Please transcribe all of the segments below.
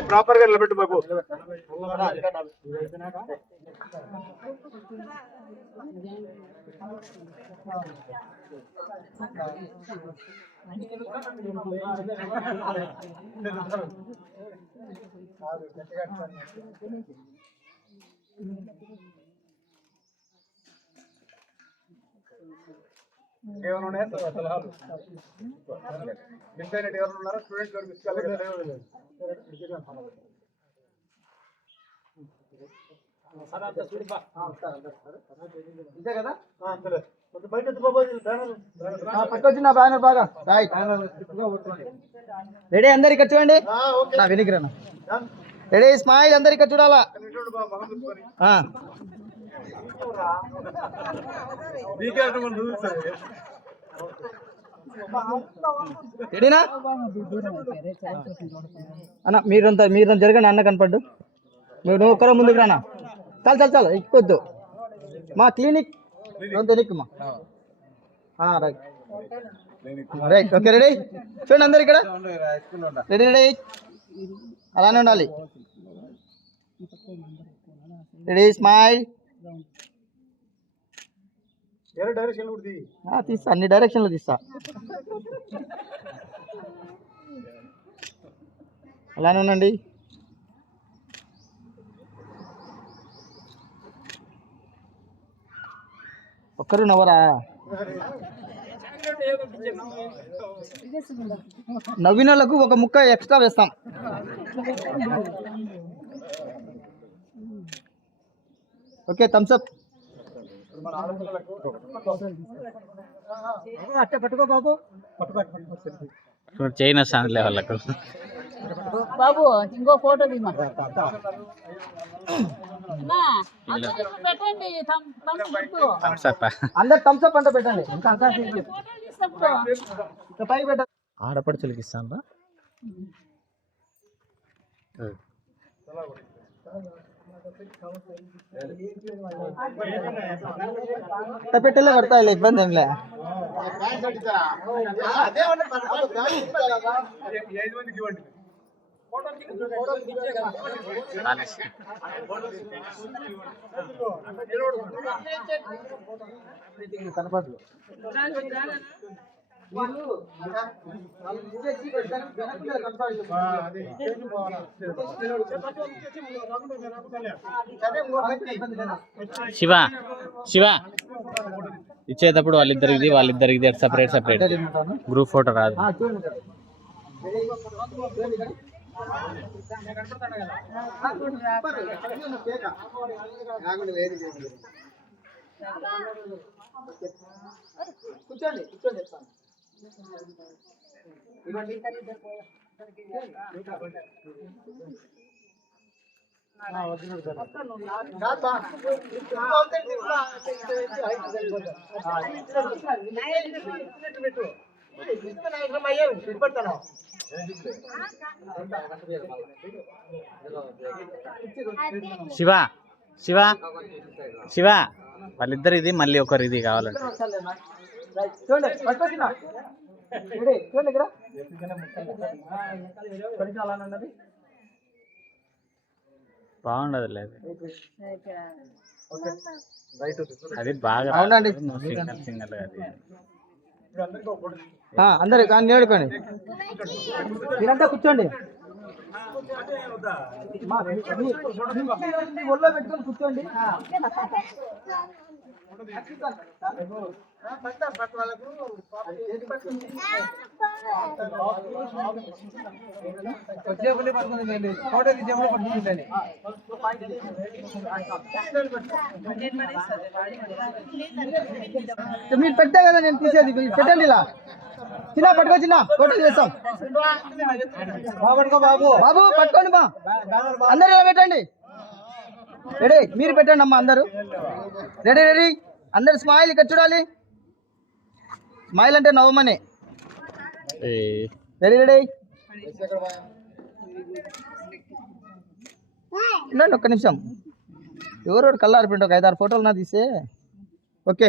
ప్రాపర్గా నిలబెట్టు బాబు Thank you. ఏమైనా ఉన్నాయా సలహాలు. మిస్ అయినట్టు ఎవరు ఉన్నారా? స్టూడెంట్స్ ఎవరు మిస్ అంతే కదా? బయట. పట్టుకొచ్చిన బ్యానర్. బాగా. రైట్. రెడీ అందరు ఇక్కడ చూడండి. నా. రెడీ స్మైల్ అందరు ఇక్కడ చూడాలా? రెడీనా? అన్న మీరంతా మీరంత జరగండి అన్న కనపడ్డు. మీరు నువ్వు ఒక్కరో ముందుకు రానా? చాలు చాలు చాలు ఎక్కొద్దు. మా క్లినిక్ మా. రైట్. Right okay ready? చూడండి అందరు ఇక్కడ. Ready ready? అలానే ఉండాలి. Ready smile. వేరే డైరెక్షన్ కూడా తీస్తా అన్ని డైరెక్షన్లు తీస్తా. అలానే ఉండండి. ఒక్కరు నవ్వరా? నవ్విన వాళ్ళకు ఒక ముక్క ఎక్స్ట్రా వేస్తాం. ఓకే థమ్స్అప్ అట్ట పట్టుకో బాబు. చైన్ వస్తుంది వాళ్ళకు. బాబు ఇంకో ఫోటో అందరూ పెట్టండి థమ్స్ అందరు థమ్స్అప్ అంటే పెట్టండి. ఇంకా ఆడపడుచులకి ఇస్తాను పెట్టలే పడతాయి ఇబ్బంది ఏం లే. ఈ శివ శివ. ఇచ్చేటప్పుడు వాళ్ళిద్దరికి వాళ్ళిద్దరికి సపరేట్ సపరేట్ గ్రూప్ ఫోటో రాదు. కూర్చోండి కూర్చోండి. చెప్తాను శివ శివ శివ వాళ్ళిద్దరు ఇది మళ్ళీ ఒకరు ఇది కావాలంటే. చూడండి చూడండి ఇక్కడ. కొంచెం ఉన్నది బాగుండదు లేదు రైట్ అది బాగా అవునండి. సింగల్ సింగల్ అది. అందరు కానీ నేడుకోండి మీరంతా కూర్చోండి. మీ- మీ పెట్టుకొని కూర్చోండి ఆ. మీరు పెట్టే కదా నేను తీసేది. మీరు పెట్టండి ఇలా. చిన్న పట్టుకో చిన్న. ఫోటో చేస్తాం బాబు బాబు పట్టుకోండి బా. అందరు ఇలా పెట్టండి. రెడీ మీరు పెట్టండి అమ్మా అందరూ. Ready ready. అందరు స్మైల్ ఇక్కడ చూడాలి. స్మైల్ అంటే నవ్వమని. Ready ready. ఉండండి ఒక్క నిమిషం. ఎవరెవరు కల్లారు పిండి ఒక ఐదారు ఫోటోలు నా తీసే. ఓకే.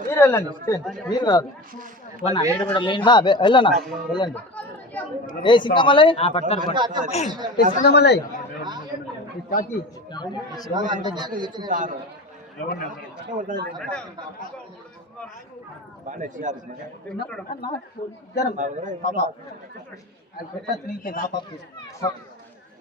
మీరు వెళ్ళండి మీరు కాదు నా, వెళ్ళనా వెళ్ళండి ఏ సింగమలై ఏ సింగమలై జరం. పాపా. నీకే నా పాప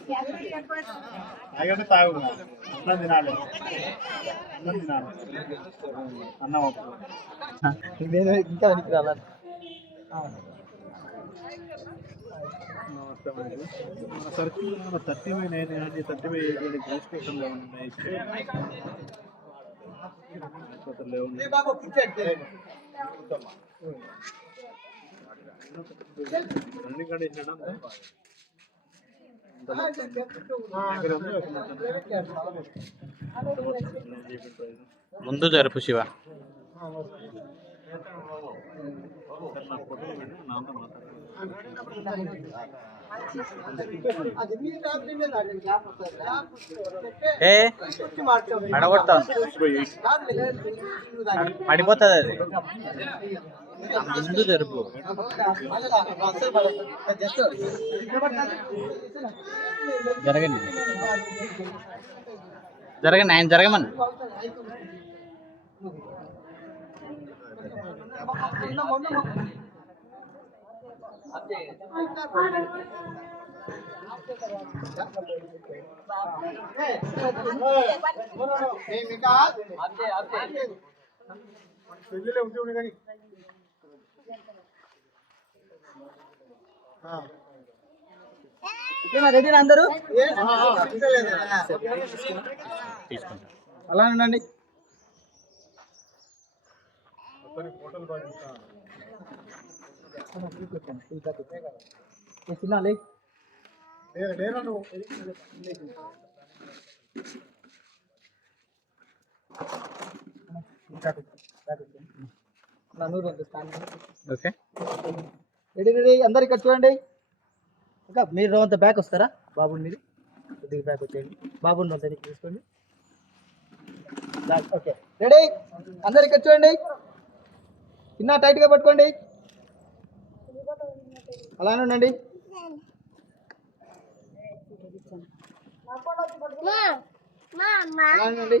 ఆ, దస్. పాపా. పాపా తీసుకో. అయ్యంటే తాగు అన్నం తినాలి అన్నం తినాలి అన్నం అప్పుడు నేను ఇంకా వెనక్కి రాలేదు మన సర్కిల్ థర్టీ బై నైన్ కానీ ముందు జరుపు శివ. ఏ? పడగొడతాను. పడిపోతుంది అది. ముందు జరుపు జరగండి జరగండి ఆయన జరగమని పెళ్ళిలో ఉంటే ఉండే కానీ రెడీ అందరూ తీసుకుంటా. అలా ఉండండి. చిన్న లే. లేరా నువ్వు? నూరు పంపిస్తాను ఓకే. Ready ready. అందరు ఇక్కడ చూడండి. ఇంకా మీరు అంత బ్యాక్ వస్తారా? బాబు మీరు కొద్దిగా బ్యాక్ వచ్చేయండి. బాబుని అంత తీసుకోండి. ఓకే. రెడీ? అందరు ఇక్కడ చూడండి. చిన్న టైట్గా పట్టుకోండి. అలానే ఉండండి. అలానే ఉండండి.